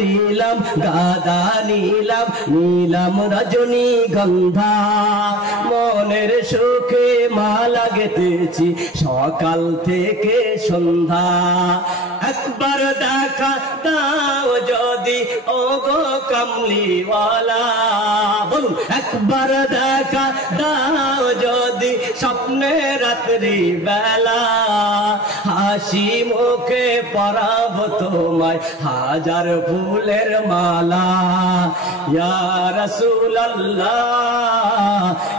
নিলাম গাদা নিলাম নিলাম রজনীগন্ধা মনের সুখে মালা গেঁথেছি সকাল থেকে সন্ধ্যা একবার দেখা দাও যদি ওগো কামলিওয়ালা বলুন একবার দেখা দাও যদি স্বপ্নে রাত্রি বেলা হাসি মুখে পরাব তোমায় হাজার ফুলের মালা ইয়া রাসূলুল্লাহ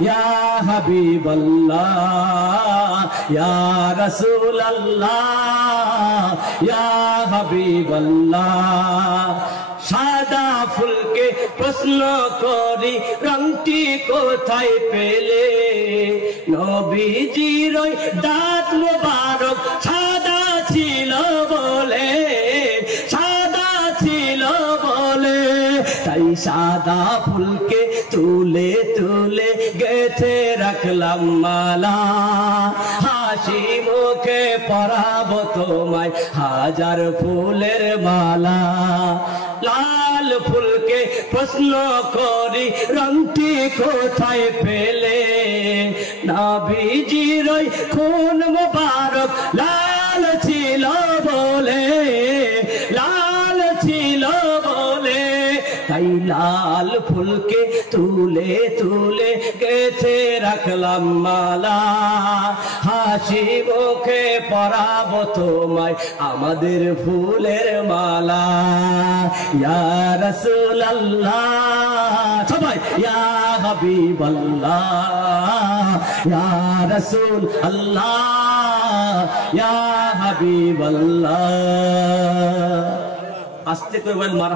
ইয়া হাবিবাল্লাহ ইয়া রাসূলুল্লাহ ইয়া হাবিবাল্লাহ সাদা ফুলকে প্রশ্ন করি রংটি কোথায় পেলে নবীজির ওই দাঁত মোবারক সাদা ছিল বলে সাদা ছিল বলে তাই সাদা ফুলকে তুলে তুলে গেথে রাখলাম মালা হাসি মুখে পরাবো তোমায় হাজার ফুলের মালা লাল ফুলকে প্রশ্ন করি রংটি কোথায় পেলে নবীজির ওই খুন মোবারক লাল ছিল বলে লাল ছিল বলে তাই লাল ফুলকে তুলে তুলে গেথে রাখলাম মালা হাসি মুখে পরাবো তোমায় আমাদের ফুলের মালা ইয়া রাসূলুল্লাহ সবাই ইয়া হাবিবাল্লাহ ইয়া রাসূল আল্লাহ ইয়া হাবিবাল্লাহ আস্তে করে বল মার